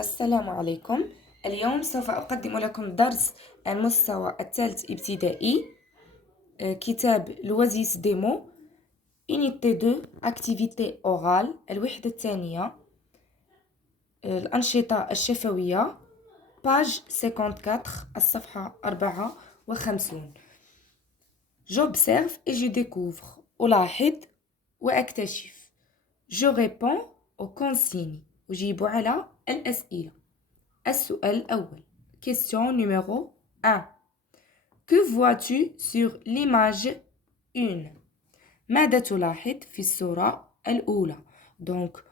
السلام عليكم. اليوم سوف أقدم لكم درس المستوى الثالث ابتدائي، كتاب لوزيس ديمو، Unité 2 Activité orale، الوحدة الثانية، الأنشطة الشفوية، page 54، الصفحة 54. J'observe et je découvre. ألاحظ وأكتشف. Je réponds aux consignes. أجيب على الأسئلة. السؤال الأول. Question numéro 1. Que vois-tu sur l'image 1? ماذا تلاحظ في الصورة الأولى؟ Donc,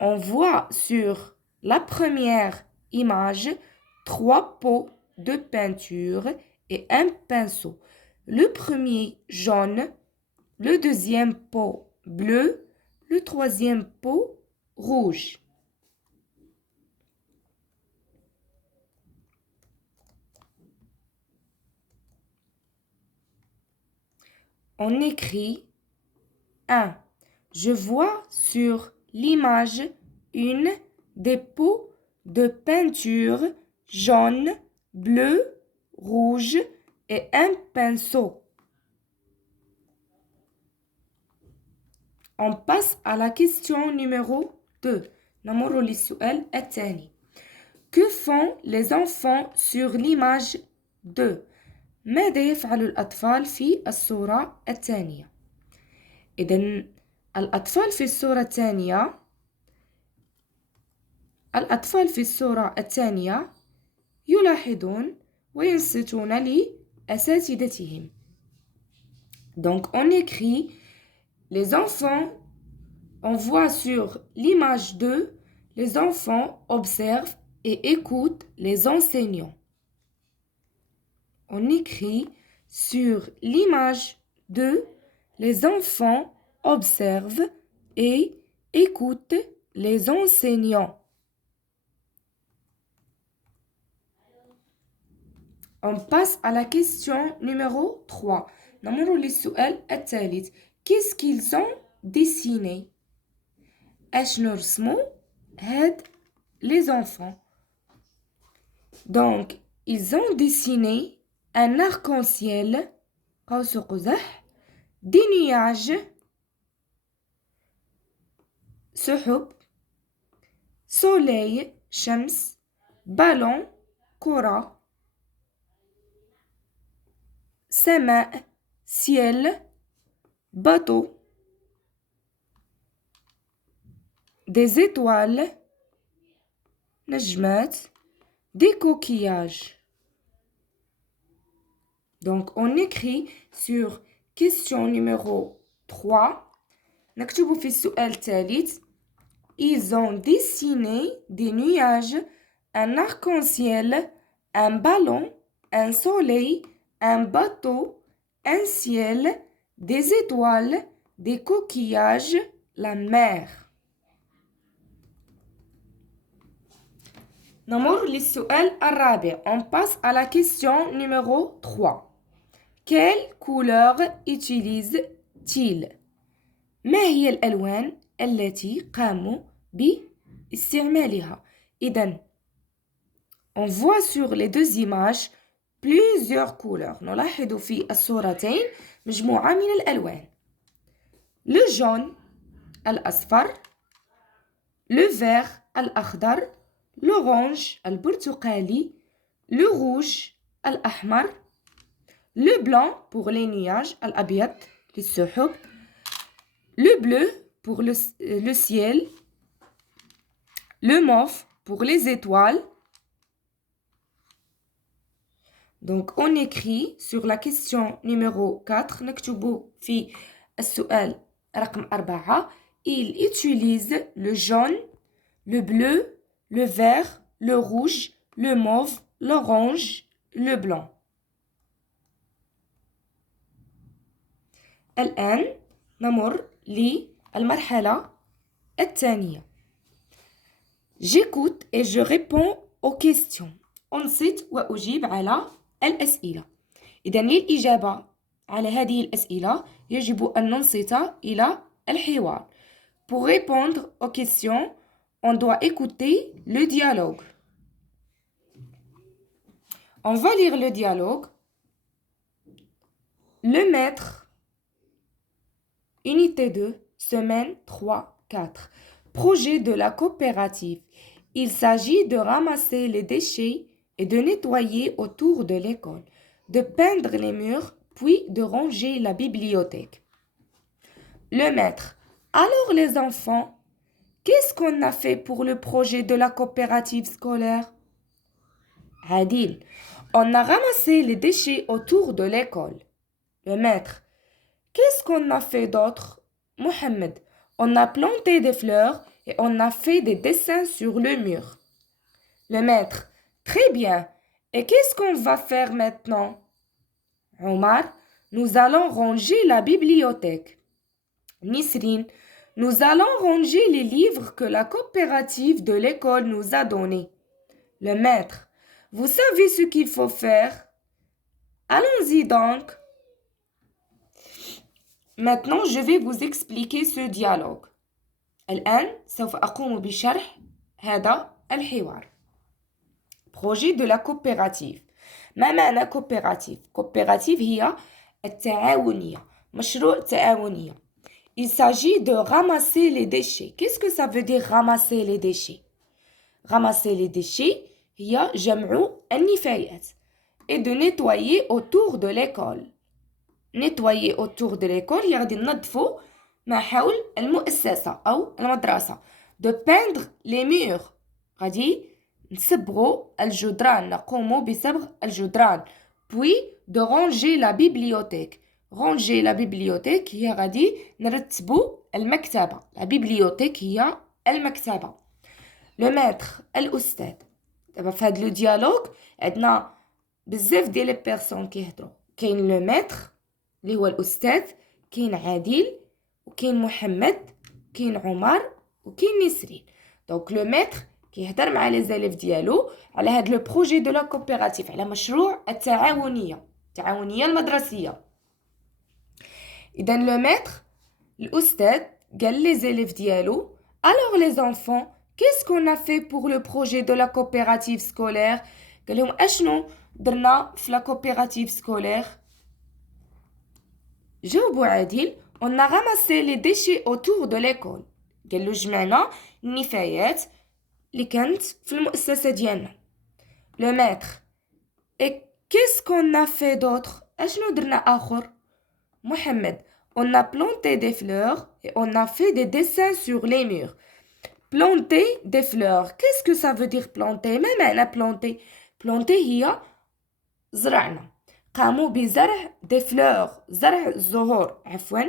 on voit sur la première image 3 pots de peinture et un pinceau. Le premier jaune, le deuxième pot bleu, le troisième pot rouge. On écrit 1. Je vois sur l'image une des pots de peinture jaune, bleu, rouge et un pinceau. On passe à la question numéro 2. نمر للسؤال الثاني. Que font les enfants sur l'image 2? ماذا يفعل الأطفال في الصورة الثانية؟ إذن الأطفال في الصورة الثانية يلاحظون وينصتون لأساتذتهم. Donc on écrit les enfants, on voit sur l'image 2, les enfants observent et écoutent les enseignants. On écrit sur l'image 2, les enfants observent et écoutent les enseignants. On passe à la question numéro 3. نمر للسؤال الثالث. Qu'est-ce qu'ils ont dessiné? اش نرسموا هاد les enfants. Donc, ils ont dessiné un arc-en-ciel, قوس قزح, des nuages, سحب, soleil, شمس, ballon, كرة, سماء, ciel, bateau, des étoiles, نجمات, des coquillages. Donc, on écrit sur question numéro 3. نكتب في السؤال الثالث. Ils ont dessiné des nuages, un arc-en-ciel, un ballon, un soleil, un bateau, un ciel, des étoiles, des coquillages, la mer. نمر للسؤال الرابع. On passe à la question numéro 3. Quelle couleur utilise-t-il? ما هي الألوان التي قاموا باستعمالها؟ إذن on voit sur les deux images plusieurs couleurs. نلاحظ في الصورتين مجموعة من الألوان. Le jaune الأصفر, le vert الأخضر, l'orange البرتقالي, le rouge الأحمر, le blanc pour les nuages الأبيض للسحب, le bleu pour le ciel, le mauve pour les étoiles. Donc on écrit sur la question numéro 4. نكتب في السؤال رقم 4. Il utilise le jaune, le bleu, le vert, le rouge, le mauve, l'orange, le blanc. الآن نمر للمرحلة الثانية. J'écoute et je réponds aux questions. أنصت وأجيب على الأسئلة. إذن للإجابة على هذه الأسئلة يجب أن ننصت إلى الحوار. Pour répondre aux questions, on doit écouter le dialogue. On va lire le dialogue. Le maître, unité 2, semaine 3-4. Projet de la coopérative. Il s'agit de ramasser les déchets et de nettoyer autour de l'école, de peindre les murs, puis de ranger la bibliothèque. Le maître. Alors les enfants, qu'est-ce qu'on a fait pour le projet de la coopérative scolaire? Adil. On a ramassé les déchets autour de l'école. Le maître. Qu'est-ce qu'on a fait d'autre? Mohamed. On a planté des fleurs et on a fait des dessins sur le mur. Le maître. Très bien. Et qu'est-ce qu'on va faire maintenant? Omar. Nous allons ranger la bibliothèque. Nisrine. Nous allons ranger les livres que la coopérative de l'école nous a donnés. Le maître. Vous savez ce qu'il faut faire? Allons-y donc. Maintenant, je vais vous expliquer ce dialogue. الآن سوف أقوم بشرح هذا الحوار. Projet de la coopérative. ما معنى coopérative؟ coopérative هي التعاونية، مشروع تعاونية. Il s'agit de ramasser les déchets. Qu'est-ce que ça veut dire ramasser les déchets? Ramasser les déchets هي جمع النفايات et de nettoyer autour de l'école. nettoyer autour de l'école هي غادي ننظفوا ما حول المؤسسة أو المدرسة. de peindre les murs غادي نصبغوا الجدران، نقوم بصبغ الجدران. puis de ranger la bibliothèque. ranger la bibliothèque هي غادي نرتبوا المكتبة. la bibliothèque هي المكتبة. le maître الأستاذ. دابا في هذا لو ديالوج عندنا بزاف ديال لي بيرسون كيهضروا. كاين لو ميتر اللي هو الأستاذ، كاين عادل وكاين محمد، كاين عمر وكاين نسرين. دونك لو ميتر كيهضر مع لي زاليف ديالو على هاد لو بروجي دو لا كوبيراتيف، على مشروع التعاونية المدرسية. إذا لو ميتر الأستاذ قال لي زاليف ديالو alors les enfants qu'est-ce qu'on a fait pour le projet de la coopérative scolaire؟ قال لهم اشنو درنا في لا كوبيراتيف سكولير؟ جاوبوا عادل on a ramassé les déchets autour de l'école. قال له جمعنا النفايات اللي كانت في المؤسسة ديالنا. le maître et qu'est-ce qu'on a fait d'autre؟ اشنو درنا آخر؟ محمد on a planté des fleurs et on a fait des dessins sur les murs. planter des fleurs. Qu'est-ce que ça veut dire planter؟ ما معنى planter؟ planter هي زرعنا. قاموا بزرع des fleurs. زرع الزهور عفوا.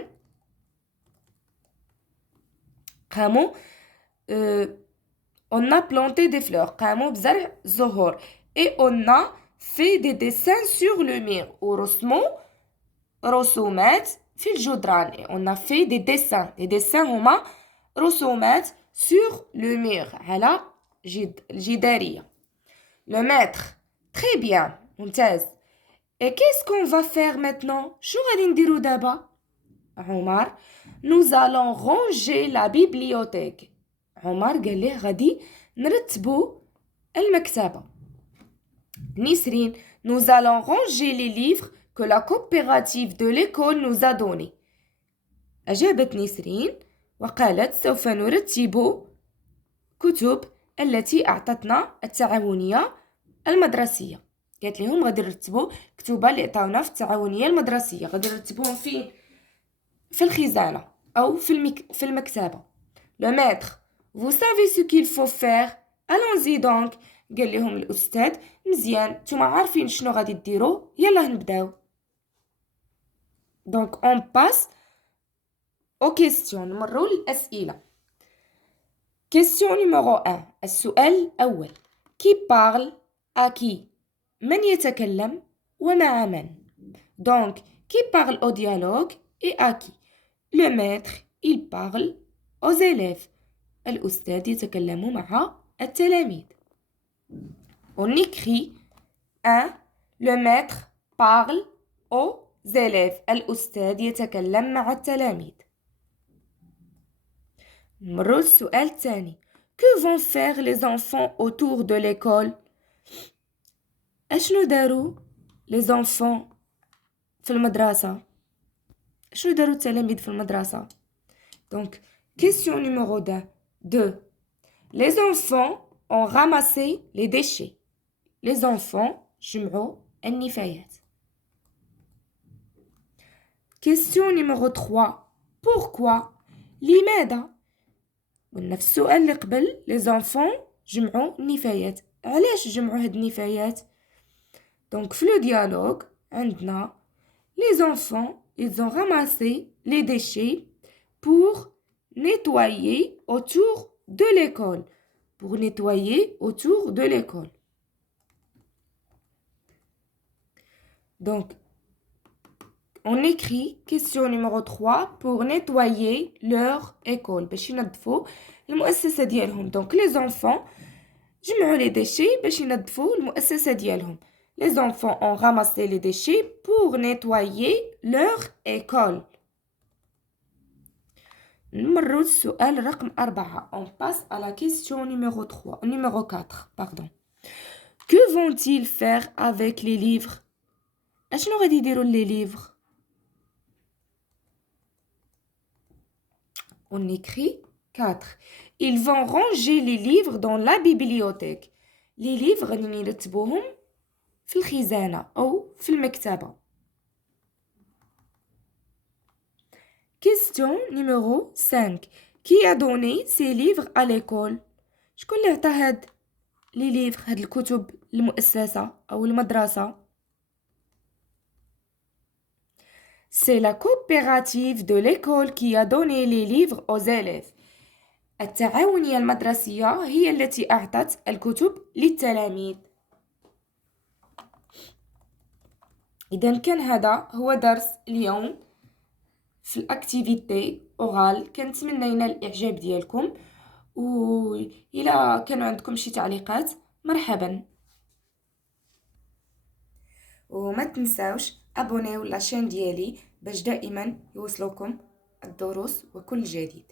قاموا on a planté des fleurs. قاموا بزرع الزهور. et on a fait des dessins sur le mur. ورسموا رسومات في الجدران. et on a fait des dessins. des dessins هما رسومات sur le mur على الجدارية. le maître très bien ممتاز. et qu'est-ce qu'on va faire maintenant؟ شو غادي نديرو دابا؟ عمر nous allons ranger la bibliothèque. عمر قال ليه غادي نرتبو المكتبة. نسرين nous allons ranger les livres que la coopérative de l'école nous a donnés. أجابت نسرين وقالت سوف نرتب كتب التي أعطتنا التعاونية المدرسية. قالت لهم غادي نرتبوا كتب اللي عطاونا في التعاونية المدرسية. غادي نرتبوهم فين؟ في الخزانة أو في المكتبة. le maître vous savez ce qu'il faut faire allons-y donc. قال لهم الأستاذ مزيان نتوما عارفين شنو غادي ديروا يلا نبداو. donc on passe aux questions. نمروا للأسئلة. question numéro 1. السؤال الأول qui parle à qui؟ من يتكلم ومع من؟ donc qui parle au dialogue et à qui؟ le maître il parle aux élèves. الأستاذ يتكلم مع التلاميذ. on écrit 1. le maître parle aux élèves. الأستاذ يتكلم مع التلاميذ. نمروا للسؤال الثاني Que vont faire les enfants autour de l'école? أشنو داروا les enfants في المدرسة؟ أشنو داروا التلاميذ في المدرسة؟ Donc, question numéro 2. Les enfants ont ramassé les déchets. Les enfants جمعوا النفايات. Question numéro 3. Pourquoi? لماذا؟ قلنا في السؤال اللي قبل les enfants جمعوا النفايات. علاش جمعوا هاد النفايات؟ Donc في le dialogue عندنا les enfants ils ont ramassé les déchets pour nettoyer autour de l'école. Pour nettoyer autour de l'école. Donc, on écrit question numéro 3 pour nettoyer leur école. باش ينظفوا المؤسسة ديالهم. Donc, les enfants جمعوا les déchets باش ينظفوا المؤسسة ديالهم. Les enfants ont ramassé les déchets pour nettoyer leur école. نمروا السؤال رقم 4. On passe à la question numéro 4. Pardon. Que vont-ils faire avec les livres? أشنو غادي يديروا les livres? On écrit 4. Ils vont ranger les livres dans la bibliothèque. Les livres غادي نرتبوهم في الخزانة أو في المكتبة. Question numéro 5. Qui a donné ces livres à l'école? شكون اللي عطى هاد لي ليفر هاد الكتب للمؤسسة أو المدرسة؟ C'est la coopérative de l'école qui a donné les livres aux élèves. التعاونية المدرسية هي التي أعطت الكتب للتلاميذ. إذا كان هذا هو درس اليوم في الأكتيفيتي أورال. كنتمنى ينال الإعجاب ديالكم، وإلا كانوا عندكم شي تعليقات مرحبا. وما تنساوش ابونيو لاشين ديالي باش دائما يوصلوكم الدروس وكل جديد.